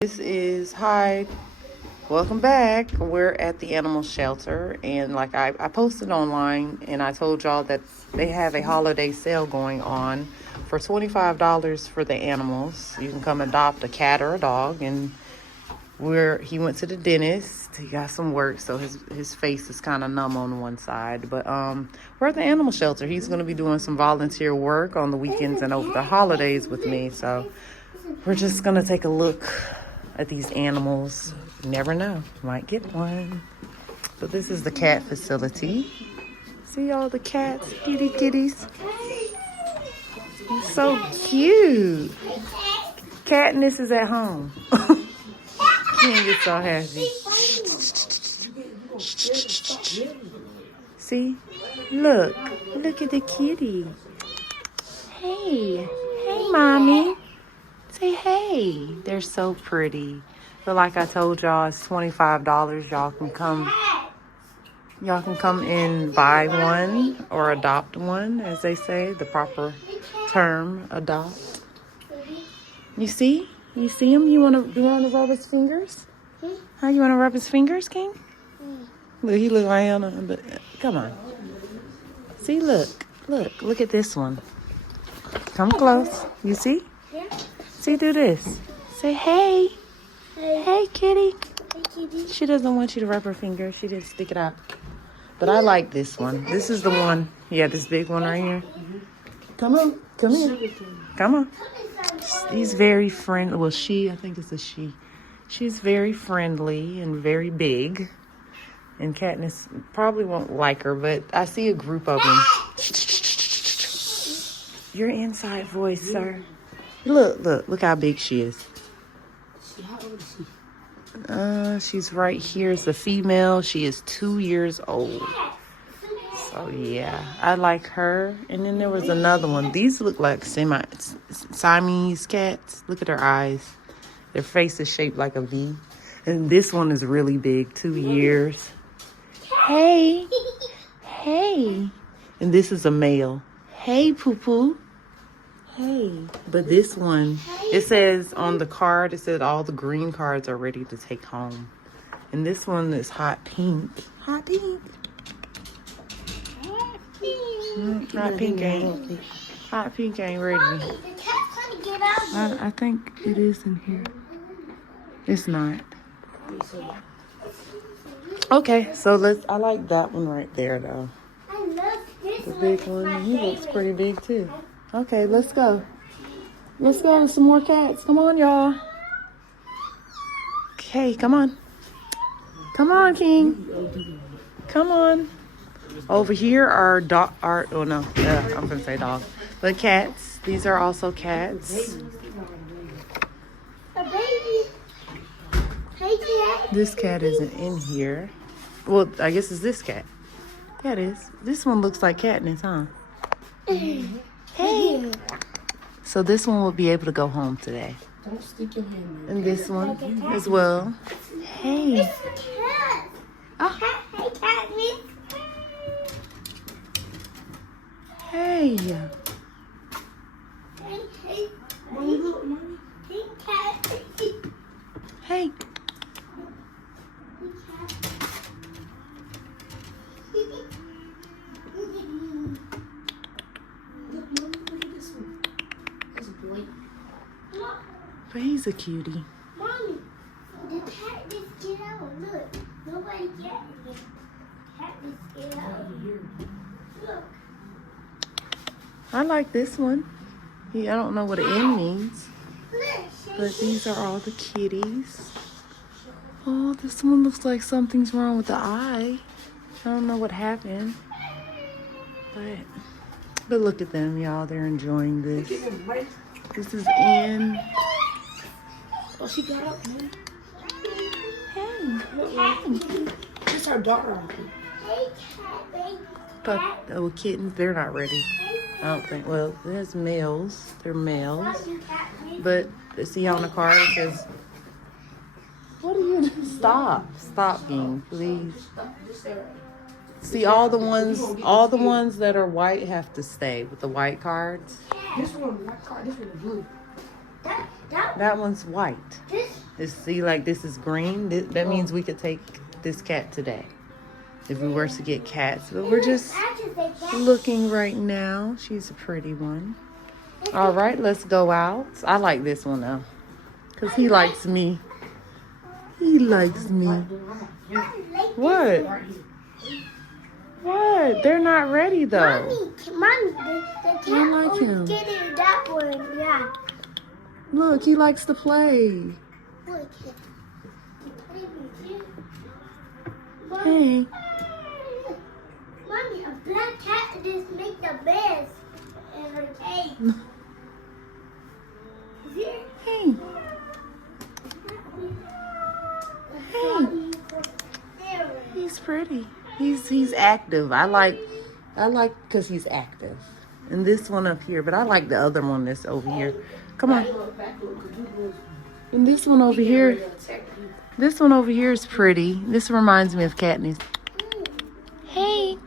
Hi, welcome back. We're at the animal shelter, and like I posted online and I told y'all that they have a holiday sale going on for $25 for the animals. You can come adopt a cat or a dog, and he went to the dentist. He got some work, so his face is kind of numb on one side. But we're at the animal shelter. He's going to be doing some volunteer work on the weekends and over the holidays with me. So we're just going to take a look at these animals. You never know, might get one. But this is the cat facility. See all the cats, kitties. It's so cute. Katniss is at home. King is so happy. See, look at the kitty. Hey, mommy. Say hey. They're so pretty. But like I told y'all, it's $25. Y'all can come and buy one or adopt one, as they say, the proper term, adopt. You see him? You wanna rub his fingers? How you wanna rub his fingers, King? Look, he look like Anna, but come on. See, look at this one. Come close. You see? See through this. Say hey. Hey, kitty. Hey, kitty. She doesn't want you to rub her finger. She didn't stick it out. But I like this one. This is the one. Yeah, this big one right here. Come on. Come here. Come on. He's very friendly. Well, I think it's a she. She's very friendly and very big. And Katniss probably won't like her, but I see a group of them. Your inside voice, sir. Look how big she is. How old is she? She's right here. It's a female. She is 2 years old. So yeah, I like her. And then there was another one. These look like Siamese cats. Look at their eyes. Their face is shaped like a V. And this one is really big, 2 years. Hey. And this is a male. Hey, poo-poo. Hey. But this one, it says on the card, it said all the green cards are ready to take home. And this one is hot pink. Hot pink ain't ready. I think it is in here. It's not. Okay, so I like that one right there though. The big one. He looks pretty big too. Okay, let's go. Let's go with some more cats. Come on, y'all. Okay, come on. Come on, King. Come on. Over here are I'm gonna say dog. But cats. These are also cats. A baby. Hey, cat. This cat isn't in here. Well, I guess it's this cat. Yeah, it is. This one looks like Katniss, huh? Hey. So this one will be able to go home today. Don't stick your hand in. And this one as well. Hey. It's a cat. Oh. Hey, Katniss. Hey. Hey. Mommy, look, mommy. Hey, cat. Hey. But he's a cutie. Mommy, the cat just get out. Look, nobody cat here. Cat just get out. Look. I like this one. I don't know what an N means. Look. But these are all the kitties. Oh, this one looks like something's wrong with the eye. I don't know what happened. But look at them, y'all. They're enjoying this. This is N. Oh, she got up, man. Hey. This is her daughter. Hey, cat, baby. Kittens, they're not ready. I don't think. Well, there's males. They're males. But see on the card it says, what are you doing? Stop, King, please. See, all the ones that are white have to stay with the white cards. This one, white card. This one is blue. That one's white. This. See, like this is green. That means we could take this cat today if we were to get cats. But we're just looking right now. She's a pretty one. All right, let's go out. I like this one though, because he likes me. He likes me. What? What? They're not ready though. Mommy, the cat like always him. getting that one. Yeah. Look, he likes to play. Look. Hey. Mommy, a black cat just make the best in her cage. Hey. Hey. He's pretty. He's active. I like because he's active. And this one up here, but I like the other one that's over here. Come on. And this one over here. This one over here is pretty. This reminds me of Katniss. Hey.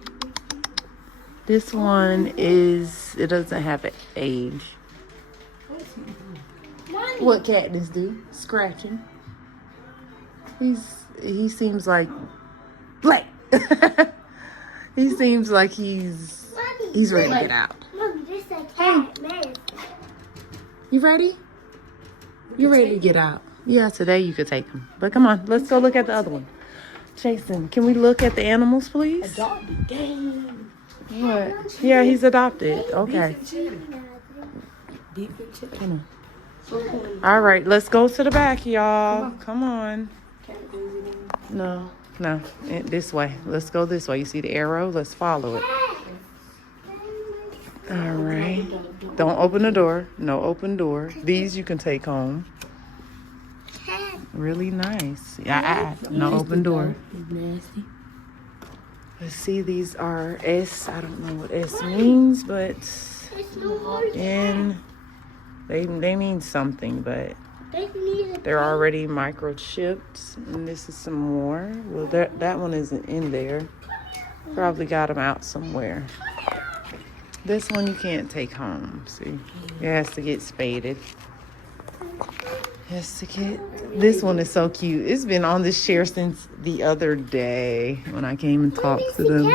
This one is, it doesn't have an age. What Katniss do? Scratching. He seems like Blake. He seems like he's ready to get out. Mommy, this is a cat mess. You ready? You ready to get out? Yeah, today you could take him. But come on, let's go look at the other one. Jason, can we look at the animals, please? Adopted. Dang. What? Yeah, he's adopted. Okay. Come on. All right, let's go to the back, y'all. Come on. No. This way. Let's go this way. You see the arrow? Let's follow it. All right. Don't open the door. No open door. These you can take home. Really nice. Yeah, no open door. Nasty. Let's see. These are S. I don't know what S means, but they mean something, but they're already microchipped. And this is some more. Well, that one isn't in there. Probably got them out somewhere. This one you can't take home. See, it has to get spaded. This one is so cute. It's been on this chair since the other day when I came and talked to them.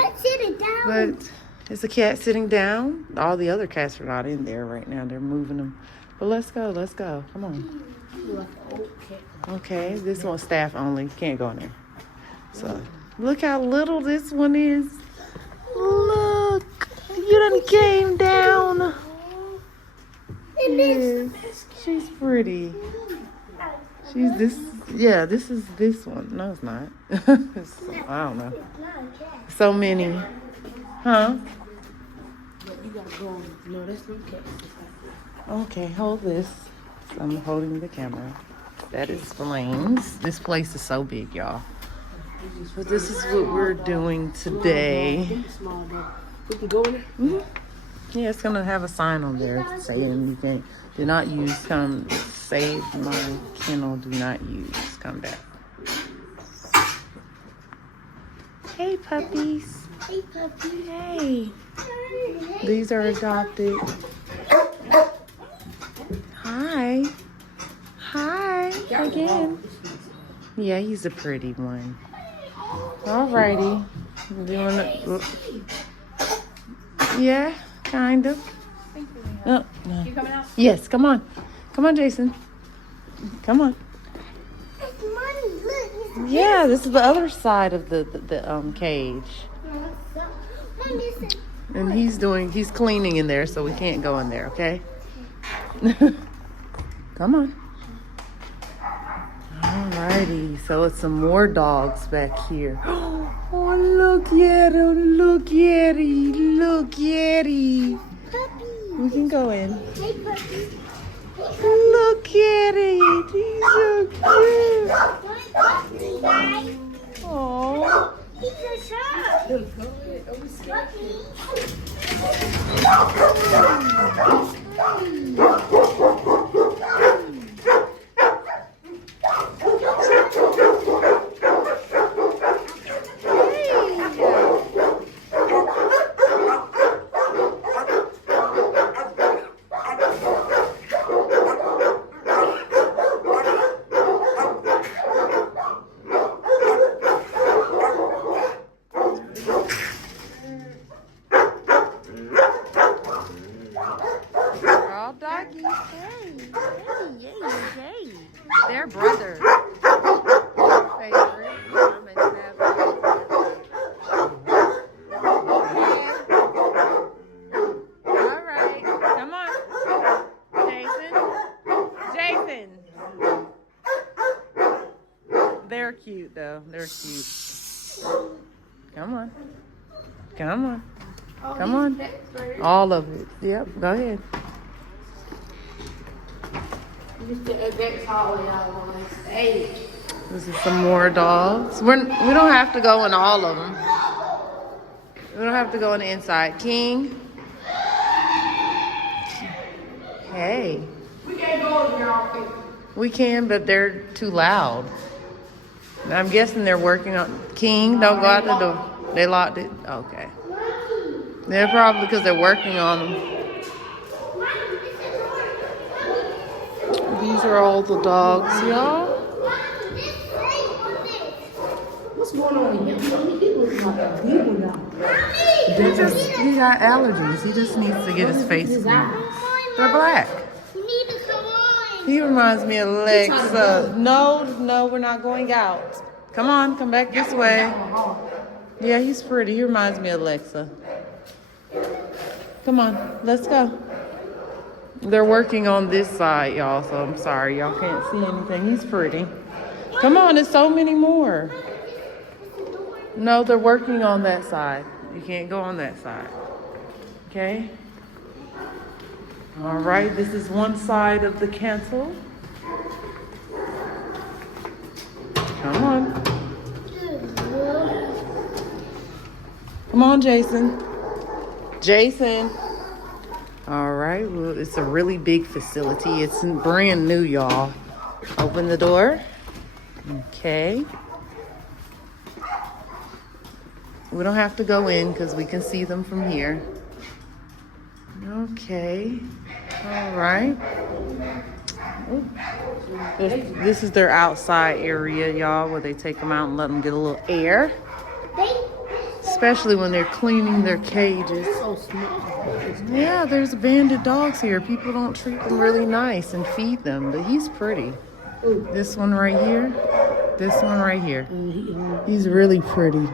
But it's a cat sitting down. All the other cats are not in there right now. They're moving them. But let's go. Come on. Okay, this one's staff only. Can't go in there. So look how little this one is. Look, you done came down. Yes, she's pretty. She's this. Yeah, this is this one. No, it's not. I don't know. So many. Huh? You gotta go. No, that's no cat. Okay, hold this. I'm holding the camera. That is Flames. This place is so big, y'all. But this is what we're doing today. We can go in there? Mm-hmm. Yeah, it's gonna have a sign on there saying you can do not use. Come save my kennel. Do not use. Come back. Hey puppies. Hey, puppy. Hey. These are adopted. Hi. Hi again. Yeah, he's a pretty one. Alrighty. Yeah, kind of. Oh, no. You coming out? Yes, come on. Come on, Jason. Come on. Yeah, this is the other side of the cage. And he's cleaning in there, so we can't go in there, okay? Come on. Alrighty, so it's some more dogs back here. Oh, look at him, look at him, look at him. We can go in. Hey, puppy. Look at it, he's so cute. Aww. He's a shark. go. They're cute. Come on. Come on. Come on. All of it. Yep, go ahead. This is some more dogs. We don't have to go in all of them. We don't have to go on the inside. King. Hey. We can't go in there all day. We can, but they're too loud. I'm guessing they're working on... King, don't go out the door. They locked it? Okay. They're probably because they're working on them. These are all the dogs, y'all. What's going on with him? He looks like a demon now. He got allergies. He just needs to get his face cleaned. They're black. You need to come on. He reminds me of Alexa. No, we're not going out. Come on, come back this way. Yeah, he's pretty. He reminds me of Alexa. Come on, let's go. They're working on this side, y'all, so I'm sorry. Y'all can't see anything. He's pretty. Come on, there's so many more. No, they're working on that side. You can't go on that side. Okay? All right, this is one side of the cancel. Come on. Come on, Jason. Jason. All right, well, it's a really big facility. It's brand new, y'all. Open the door. Okay. We don't have to go in because we can see them from here. Okay. All right. This is their outside area, y'all, where they take them out and let them get a little air. Especially when they're cleaning their cages. Yeah, there's banded dogs here. People don't treat them really nice and feed them, but he's pretty. This one right here. This one right here. He's really pretty.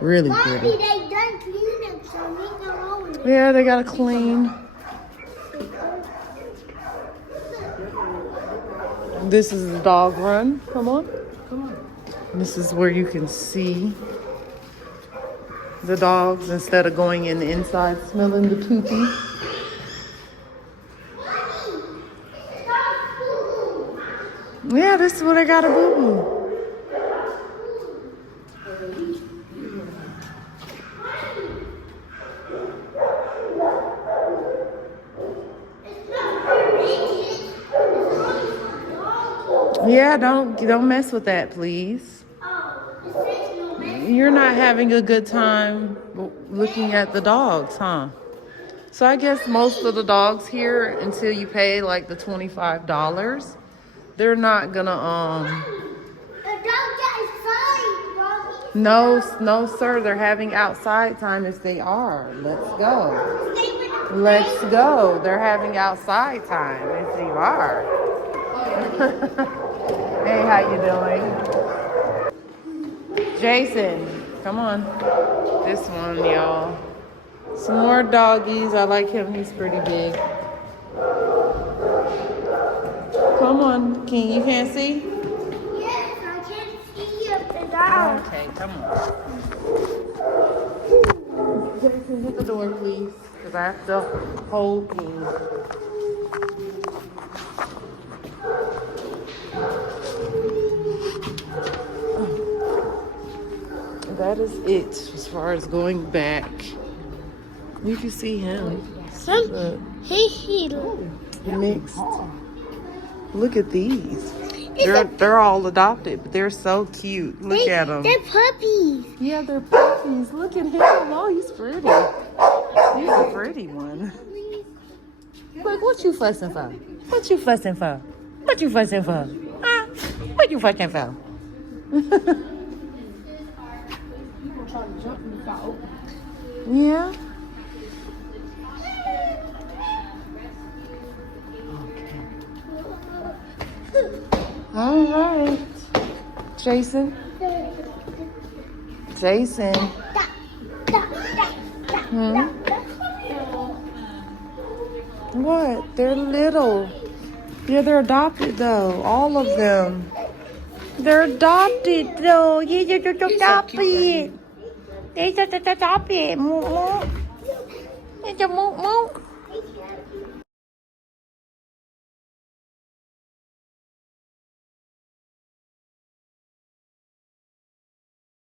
Really pretty. Mommy, they done cleaning, so we go over. Yeah, they gotta clean. This is the dog run. Come on. Come on. This is where you can see the dogs instead of going in the inside smelling the poopy. Yeah, this is where they got a boo-boo. Yeah, don't mess with that, please. You're not having a good time looking at the dogs, huh? So I guess most of the dogs here, until you pay like the $25, they're not gonna No, sir, they're having outside time if they are. Let's go. Let's go. They're having outside time if you are. Hey, how you doing? Jason, come on. This one, y'all. Some more doggies. I like him. He's pretty big. Come on, King. You can't see? Yes, I can't see up and down. Okay, come on. Jason, hit the door, please. Because I have to hold King. That is it as far as going back. You can see him. He Mixed. Look at these. They're all adopted, but they're so cute. Look at them. They're puppies. Yeah, they're puppies. Look at him. Oh, he's pretty. He's a pretty one. Look, what you fussing for? What you fussing for? What you fussing for? Huh? What you fussing for? Yeah. All right. Jason. Jason. What? They're little. Yeah, they're adopted though. All of them. They're adopted though. Yeah, they're He's so adopted. cute right They're adopted. Mook mook. It's a mook mook.